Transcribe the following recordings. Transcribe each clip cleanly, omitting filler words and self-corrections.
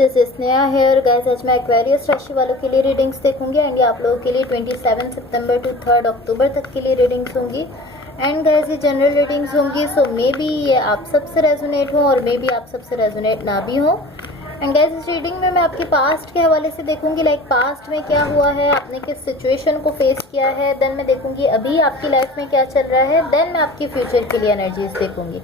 This is Sneha hair guys. आज मैं Aquarius राशि वालों के लिए रीडिंग्स देखूंगी एंड आप लोगों के लिए 27 सितंबर टू 3 अक्टूबर तक के लिए रीडिंग्स होंगी। एंड गाइस ये जनरल रीडिंग्स होंगी, सो मे बी ये आप सबसे रेजोनेट हो और मे बी आप सबसे रेजोनेट ना भी हो। एंड गाइस इस रीडिंग में मैं आपके पास्ट के हवाले से देखूंगी, लाइक पास्ट में क्या हुआ है, आपने किस सिचुएशन को फेस किया है। देन मैं देखूंगी अभी आपकी लाइफ में क्या चल रहा है। देन मैं आपकी फ्यूचर के लिए एनर्जीज देखूंगी।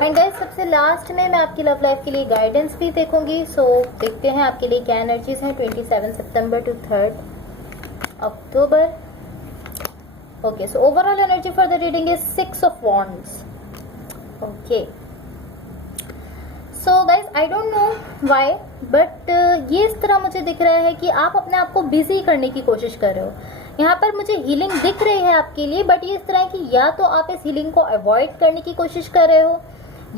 एंड गाइस सबसे लास्ट में मैं आपकी लव लाइफ के लिए गाइडेंस भी देखूंगी। सो देखते हैं आपके लिए क्या एनर्जीज हैं 27 सितंबर टू 3 अक्टूबर। Okay, so overall energy for the reading is 6 of wands। Okay, so guys I don't know why but ये इस तरह मुझे दिख रहा है कि आप अपने आप को बिजी करने की कोशिश कर रहे हो। यहाँ पर मुझे हीलिंग दिख रही है आपके लिए, बट ये इस तरह की या तो आप इस हीलिंग को अवॉइड करने की कोशिश कर रहे हो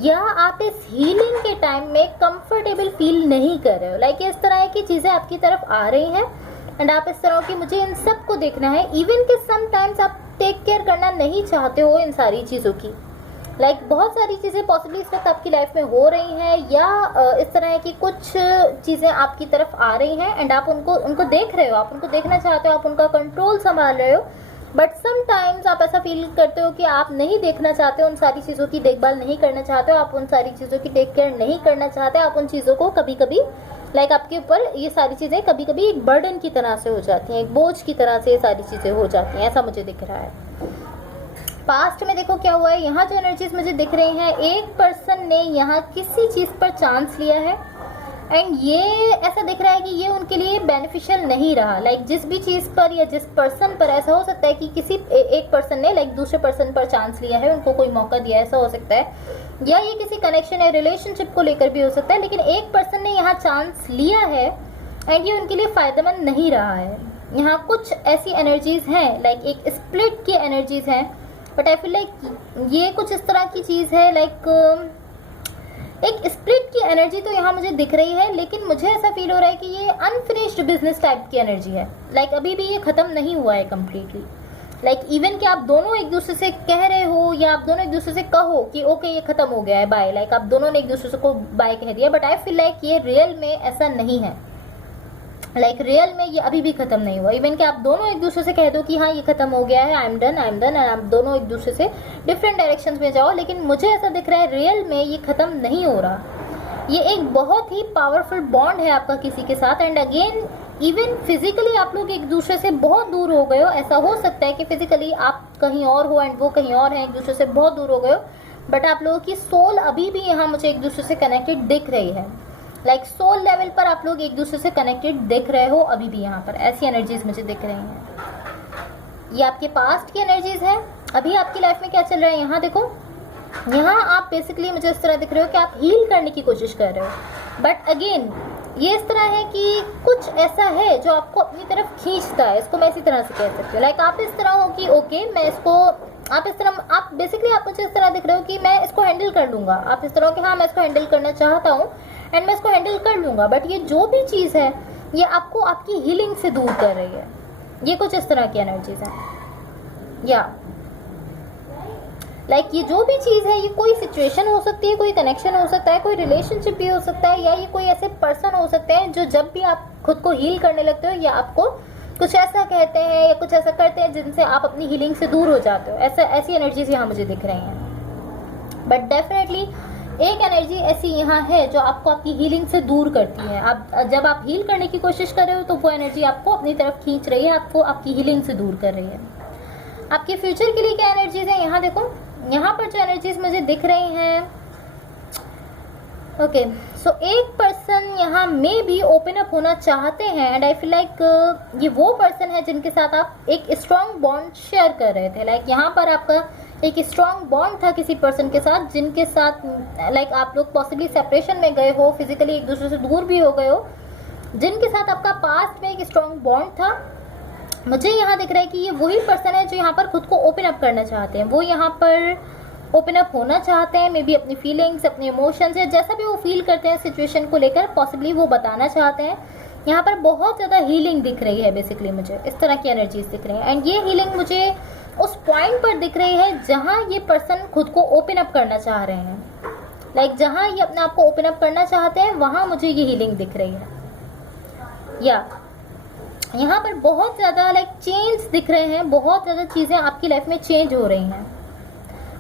या आप इस हीलिंग के टाइम में कंफर्टेबल फील नहीं कर रहे हो। लाइक इस तरह की चीजें आपकी तरफ आ रही हैं एंड आप इस तरह की मुझे इन सब को देखना है। इवन कि समटाइम्स आप टेक केयर करना नहीं चाहते हो इन सारी चीजों की। लाइक बहुत सारी चीजें पॉसिबली इस वक्त आपकी लाइफ में हो रही हैं या इस तरह की कुछ चीजें आपकी तरफ आ रही हैं एंड आप उनको देख रहे हो, आप उनको देखना चाहते हो, आप उनका कंट्रोल संभाल रहे हो। बट समटाइम्स आप ऐसा फील करते हो कि आप नहीं देखना चाहते हो, उन सारी चीज़ों की देखभाल नहीं करना चाहते हो, आप उन सारी चीज़ों की टेक केयर नहीं करना चाहते। आप उन चीज़ों को कभी कभी लाइक आपके ऊपर ये सारी चीज़ें कभी कभी एक बर्डन की तरह से हो जाती हैं, एक बोझ की तरह से ये सारी चीज़ें हो जाती हैं, ऐसा मुझे दिख रहा है। पास्ट में देखो क्या हुआ है। यहाँ जो एनर्जीज मुझे दिख रही हैं, एक पर्सन ने यहाँ किसी चीज़ पर चांस लिया है एंड ये ऐसा दिख रहा है कि ये उनके लिए बेनिफिशियल नहीं रहा। लाइक जिस भी चीज़ पर या जिस पर्सन पर, ऐसा हो सकता है कि किसी एक पर्सन ने लाइक दूसरे पर्सन पर चांस लिया है, उनको कोई मौका दिया, ऐसा हो सकता है, या ये किसी कनेक्शन या रिलेशनशिप को लेकर भी हो सकता है। लेकिन एक पर्सन ने यहाँ चांस लिया है एंड ये उनके लिए फ़ायदेमंद नहीं रहा है। यहाँ कुछ ऐसी एनर्जीज हैं, लाइक एक स्प्लिट की एनर्जीज हैं, बट आई फील लाइक ये कुछ इस तरह की चीज़ है, लाइक एक स्प्लिट की एनर्जी तो यहाँ मुझे दिख रही है, लेकिन मुझे ऐसा फील हो रहा है कि ये अनफिनिश्ड बिजनेस टाइप की एनर्जी है। लाइक अभी भी ये खत्म नहीं हुआ है कम्प्लीटली। लाइक इवन कि आप दोनों एक दूसरे से कह रहे हो या आप दोनों एक दूसरे से कहो कि ओके ये खत्म हो गया है, बाय, लाइक आप दोनों ने एक दूसरे को बाय कह दिया, बट आई फील लाइक ये रियल में ऐसा नहीं है। लाइक रियल में ये अभी भी खत्म नहीं हुआ। इवन कि आप दोनों एक दूसरे से कह दो कि हाँ ये खत्म हो गया है, आई एम डन एंड आप दोनों एक दूसरे से डिफरेंट डायरेक्शंस में जाओ, लेकिन मुझे ऐसा दिख रहा है रियल में ये खत्म नहीं हो रहा। ये एक बहुत ही पावरफुल बॉन्ड है आपका किसी के साथ। एंड अगेन इवन फिजिकली आप लोग एक दूसरे से बहुत दूर हो गए हो। ऐसा हो सकता है कि फिजिकली आप कहीं और हो एंड वो कहीं और है, एक दूसरे से बहुत दूर हो गए हो, बट आप लोगों की सोल अभी भी यहाँ मुझे एक दूसरे से कनेक्टेड दिख रही है। लाइक सोल लेवल पर आप लोग एक दूसरे से कनेक्टेड दिख रहे हो अभी भी। यहाँ पर ऐसी एनर्जीज मुझे दिख रही हैं। ये आपके पास्ट की एनर्जीज है। अभी आपकी लाइफ में क्या चल रहा है यहाँ देखो। यहाँ आप बेसिकली मुझे इस तरह दिख रहे हो कि आप हील करने की कोशिश कर रहे हो, बट अगेन ये इस तरह है कि कुछ ऐसा है जो आपको अपनी तरफ खींचता है। इसको मैं इसी तरह से कह सकती हूँ। लाइक आप इस तरह हो कि ओके मैं इसको, आप इस तरह, आप बेसिकली आप मुझे इस तरह दिख रहे हो कि मैं इसको हैंडल कर लूँगा। आप इस तरह हो कि हाँ मैं इसको हैंडल करना चाहता हूँ एंड मैं इसको हैंडल कर लूँगा, बट ये जो भी चीज़ है ये आपको आपकी हीलिंग से दूर कर रही है। ये कुछ इस तरह की एनर्जीज है। या लाइक ये जो भी चीज़ है, ये कोई सिचुएशन हो सकती है, कोई कनेक्शन हो सकता है, कोई रिलेशनशिप भी हो सकता है, या ये कोई ऐसे पर्सन हो सकते हैं जो जब भी आप खुद को हील करने लगते हो या आपको कुछ ऐसा कहते हैं या कुछ ऐसा करते हैं जिनसे आप अपनी हीलिंग से दूर हो जाते हो। ऐसी एनर्जीज यहाँ मुझे दिख रही हैं। बट डेफिनेटली एक एनर्जी ऐसी यहाँ है जो आपको आपकी हीलिंग से दूर करती है। आप जब आप हील करने की कोशिश कर रहे हो तो वो एनर्जी आपको अपनी तरफ खींच रही है, आपको आपकी हीलिंग से दूर कर रही है। आपके फ्यूचर के लिए क्या एनर्जीज है यहाँ देखो। यहाँ पर जो एनर्जीज मुझे दिख रही हैं, ओके, सो एक पर्सन यहाँ में भी ओपन अप होना चाहते हैं एंड आई फील लाइक ये वो पर्सन है जिनके साथ आप एक स्ट्रॉन्ग बॉन्ड शेयर कर रहे थे। लाइक यहाँ पर आपका एक स्ट्रॉन्ग बॉन्ड था किसी पर्सन के साथ, जिनके साथ लाइक आप लोग पॉसिबली सेपरेशन में गए हो, फिजिकली एक दूसरे से दूर भी हो गए हो, जिनके साथ आपका पास्ट में एक स्ट्रॉन्ग बॉन्ड था। मुझे यहाँ दिख रहा है कि ये वही पर्सन है जो यहाँ पर खुद को ओपन अप करना चाहते हैं। वो यहाँ पर ओपन अप होना चाहते हैं, मे बी अपनी फीलिंग्स, अपने इमोशंस या जैसा भी वो फील करते हैं सिचुएशन को लेकर, पॉसिबली वो बताना चाहते हैं। यहाँ पर बहुत ज़्यादा हीलिंग दिख रही है। बेसिकली मुझे इस तरह की एनर्जीज दिख रही हैं एंड ये हीलिंग मुझे उस पॉइंट पर दिख रही है जहाँ ये पर्सन खुद को ओपन अप करना चाह रहे हैं। लाइक जहाँ ये अपने आप को ओपन अप करना चाहते हैं वहाँ मुझे ये हीलिंग दिख रही है। या यहाँ पर बहुत ज़्यादा लाइक चेंज दिख रहे हैं, बहुत ज़्यादा चीज़ें आपकी लाइफ में चेंज हो रही हैं।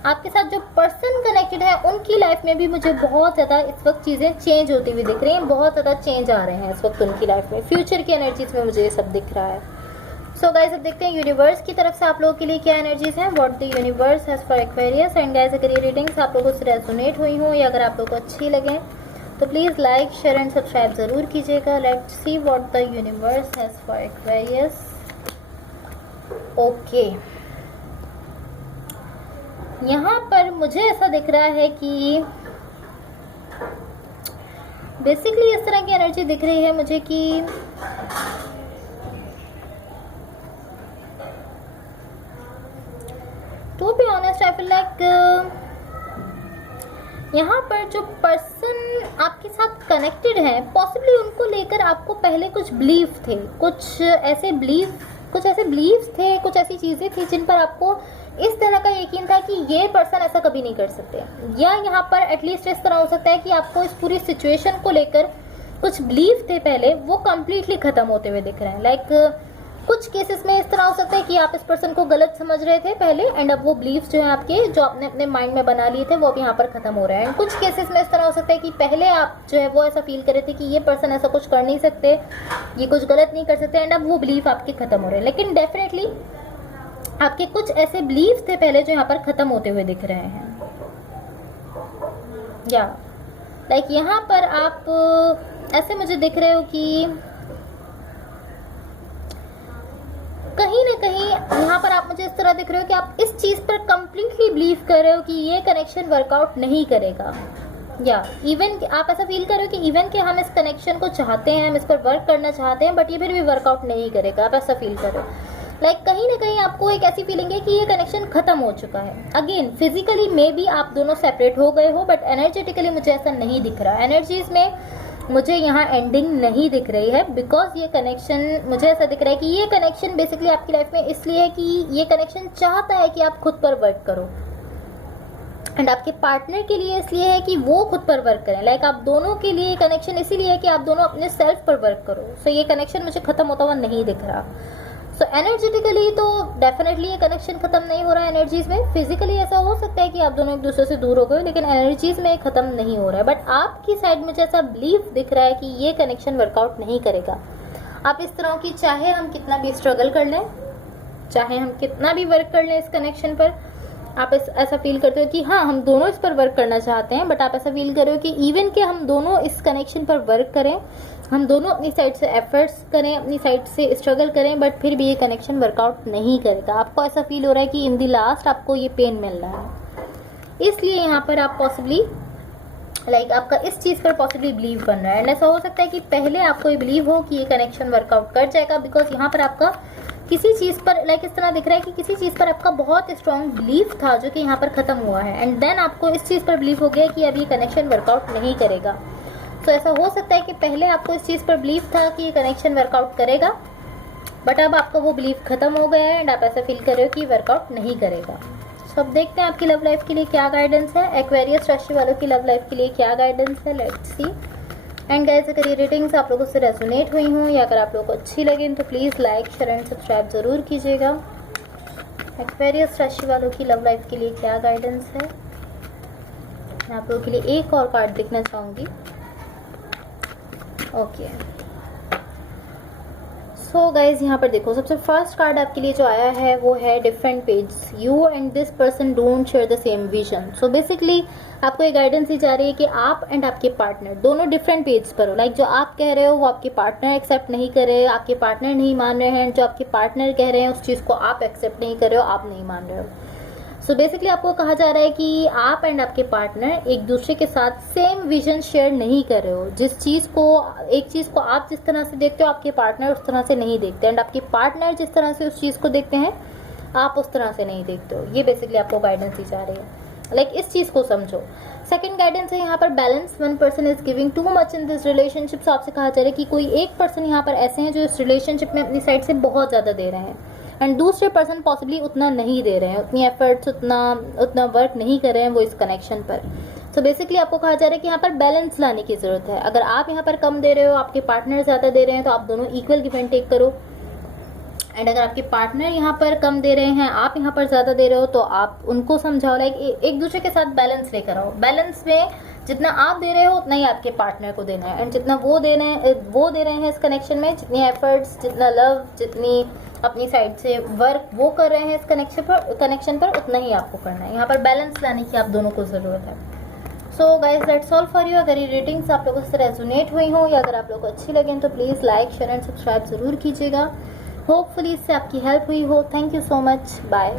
आपके साथ जो पर्सन कनेक्टेड है उनकी लाइफ में भी मुझे बहुत ज़्यादा इस वक्त चीज़ें चेंज होती हुई दिख रही हैं, बहुत ज़्यादा चेंज आ रहे हैं इस वक्त उनकी लाइफ में। फ्यूचर की एनर्जीज में मुझे ये सब दिख रहा है। सो गाइस, अब देखते हैं यूनिवर्स की तरफ से आप लोगों के लिए क्या एनर्जीज हैं, what the universe has for Aquarius. And guys, अगर ये रीडिंग्स आप लोगों से रेजोनेट हुई हों या अगर आप लोगों को अच्छी लगे तो please like, share and subscribe ज़रूर कीजिएगा। Let's see what the universe has for Aquarius. Okay, यहाँ पर मुझे ऐसा दिख रहा है कि बेसिकली इस तरह की एनर्जी दिख रही है मुझे कि to be honest I feel like यहाँ पर जो पर्सन आपके साथ कनेक्टेड है पॉसिबली उनको लेकर आपको पहले कुछ बिलीफ थे, कुछ ऐसे बिलीव्स थे, कुछ ऐसी चीज़ें थी जिन पर आपको इस तरह का यकीन था कि ये पर्सन ऐसा कभी नहीं कर सकते। या यहाँ पर एटलीस्ट इस तरह हो सकता है कि आपको इस पूरी सिचुएशन को लेकर कुछ बिलीफ थे पहले, वो कम्प्लीटली ख़त्म होते हुए दिख रहे हैं। लाइक कुछ केसेस में इस तरह हो सकता है कि आप इस पर्सन को गलत समझ रहे थे पहले एंड अब वो बिलीफ जो है आपके, जो आपने अपने माइंड में बना लिए थे, वो अब यहाँ पर ख़त्म हो रहे हैं। एंड कुछ केसेस में इस तरह हो सकता है कि पहले आप जो है वो ऐसा फील कर रहे थे कि ये पर्सन ऐसा कुछ कर नहीं सकते, ये कुछ गलत नहीं कर सकते, एंड अब वो बिलीफ आपके ख़त्म हो रहे हैं। लेकिन डेफिनेटली आपके कुछ ऐसे बिलीफ थे पहले जो यहाँ पर ख़त्म होते हुए दिख रहे हैं। या लाइक यहाँ पर आप ऐसे मुझे दिख रहे हो कि कहीं ना कहीं यहाँ पर आप मुझे इस तरह दिख रहे हो कि आप इस चीज़ पर कंप्लीटली बिलीव कर रहे हो कि ये कनेक्शन वर्कआउट नहीं करेगा। या इवन आप ऐसा फील कर रहे हो कि इवन कि हम इस कनेक्शन को चाहते हैं, हम इस पर वर्क करना चाहते हैं, बट ये फिर भी वर्कआउट नहीं करेगा। आप ऐसा फील कर रहे हो। लाइक कहीं ना कहीं आपको एक ऐसी फीलिंग है कि ये कनेक्शन खत्म हो चुका है। अगेन फिजिकली मे बी आप दोनों सेपरेट हो गए हो, बट एनर्जेटिकली मुझे ऐसा नहीं दिख रहा। एनर्जीज में मुझे यहाँ एंडिंग नहीं दिख रही है, बिकॉज ये कनेक्शन, मुझे ऐसा दिख रहा है कि ये कनेक्शन बेसिकली आपकी लाइफ में इसलिए है कि ये कनेक्शन चाहता है कि आप खुद पर वर्क करो, एंड आपके पार्टनर के लिए इसलिए है कि वो खुद पर वर्क करें। लाइक आप दोनों के लिए कनेक्शन इसीलिए है कि आप दोनों अपने सेल्फ पर वर्क करो। सो ये कनेक्शन मुझे खत्म होता हुआ नहीं दिख रहा। सो एनर्जेटिकली तो डेफिनेटली ये कनेक्शन खत्म नहीं हो रहा है एनर्जीज में। फिजिकली ऐसा हो सकता है कि आप दोनों एक दूसरे से दूर हो गए, लेकिन एनर्जीज में खत्म नहीं हो रहा है। बट आपकी साइड मुझे ऐसा बिलीफ दिख रहा है कि ये कनेक्शन वर्कआउट नहीं करेगा। आप इस तरह की, चाहे हम कितना भी स्ट्रगल कर लें, चाहे हम कितना भी वर्क कर लें इस कनेक्शन पर, आप ऐसा फील करते हो कि हाँ हम दोनों इस पर वर्क करना चाहते हैं, बट आप ऐसा फील कर रहे हो कि इवन कि हम दोनों इस कनेक्शन पर वर्क करें, हम दोनों अपनी साइड से एफर्ट्स करें, अपनी साइड से स्ट्रगल करें, बट फिर भी ये कनेक्शन वर्कआउट नहीं करेगा। आपको ऐसा फील हो रहा है कि इन दी लास्ट आपको ये पेन मिल रहा है। इसलिए यहाँ पर आप पॉसिबली लाइक आपका इस चीज़ पर पॉसिबली बिलीव बन रहा है। एंड ऐसा हो सकता है कि पहले आपको ये बिलीव हो कि ये कनेक्शन वर्कआउट कर जाएगा, बिकॉज यहाँ पर आपका किसी चीज़ पर लाइक इस तरह दिख रहा है कि किसी चीज़ पर आपका बहुत स्ट्रॉन्ग बिलीफ था जो कि यहाँ पर ख़त्म हुआ है, एंड देन आपको इस चीज़ पर बिलीव हो गया कि अब ये कनेक्शन वर्कआउट नहीं करेगा। तो ऐसा हो सकता है कि पहले आपको इस चीज़ पर बिलीव था कि ये कनेक्शन वर्कआउट करेगा, बट अब आपका वो बिलीव खत्म हो गया है एंड आप ऐसा फील कर रहे हो कि वर्कआउट नहीं करेगा। सो अब देखते हैं आपकी लव लाइफ के लिए क्या गाइडेंस है, एक्वेरियस राशि वालों की लव लाइफ के लिए क्या गाइडेंस है। Let's see. एंड गाइस, अगर ये रीडिंग्स आप लोगों से रेजोनेट हुई हों या अगर आप लोगों को अच्छी लगे तो please like, share and subscribe ज़रूर कीजिएगा। एक्वेरियस राशि वालों की लव लाइफ के लिए क्या गाइडेंस है, मैं आप लोगों के लिए एक और कार्ड देखना चाहूँगी। ओके, सो गाइज यहाँ पर देखो, सबसे फर्स्ट कार्ड आपके लिए जो आया है वो है different page. You and this person don't share the same vision. So basically आपको ये गाइडेंस दी जा रही है कि आप एंड आपके पार्टनर दोनों डिफरेंट पेज पर हो। लाइक जो आप कह रहे हो वो आपके पार्टनर एक्सेप्ट नहीं कर रहे, आपके पार्टनर नहीं मान रहे हैं, जो आपके पार्टनर कह रहे हैं उस चीज़ को आप एक्सेप्ट नहीं कर रहे हो, आप नहीं मान रहे हो। सो बेसिकली आपको कहा जा रहा है कि आप एंड आपके पार्टनर एक दूसरे के साथ सेम विजन शेयर नहीं कर रहे हो। जिस चीज़ को, एक चीज़ को आप जिस तरह से देखते हो आपके पार्टनर उस तरह से नहीं देखते, एंड आपके पार्टनर जिस तरह से उस चीज़ को देखते हैं आप उस तरह से नहीं देखते हो। ये बेसिकली आपको गाइडेंस दी जा रही है। लाइक इस चीज़ को समझो। सेकंड गाइडेंस है यहाँ पर balance. One person is giving too much in this relationship. आपसे कहा जा रहा है कि कोई एक पर्सन यहाँ पर ऐसे हैं जो इस रिलेशनशिप में अपनी साइड से बहुत ज़्यादा दे रहे हैं, एंड दूसरे पर्सन पॉसिबली उतना नहीं दे रहे हैं, उतनी एफर्ट्स, उतना वर्क नहीं कर रहे हैं वो इस कनेक्शन पर। सो बेसिकली आपको कहा जा रहा है कि यहाँ पर बैलेंस लाने की जरूरत है। अगर आप यहाँ पर कम दे रहे हो, आपके पार्टनर ज्यादा दे रहे हैं, तो आप दोनों इक्वल गिव एंड टेक करो। एंड अगर आपके पार्टनर यहाँ पर कम दे रहे हैं, आप यहाँ पर ज्यादा दे रहे हो, तो आप उनको समझाओ, लाइक एक दूसरे के साथ बैलेंस लेकर आओ। बैलेंस में जितना आप दे रहे हो उतना ही आपके पार्टनर को देना है, एंड जितना वो दे रहे हैं इस कनेक्शन में, जितनी एफर्ट्स, जितना लव, जितनी अपनी साइड से वर्क वो कर रहे हैं इस कनेक्शन पर उतना ही आपको करना है। यहाँ पर बैलेंस लाने की आप दोनों को जरूरत है। So guys that's all for you. अगर ये रेटिंग्स आप लोगों से रेजोनेट हुई हो या अगर आप लोगों को अच्छी लगे तो please like, share and subscribe जरूर कीजिएगा। होपफुली इससे आपकी हेल्प हुई हो। Thank you so much. Bye.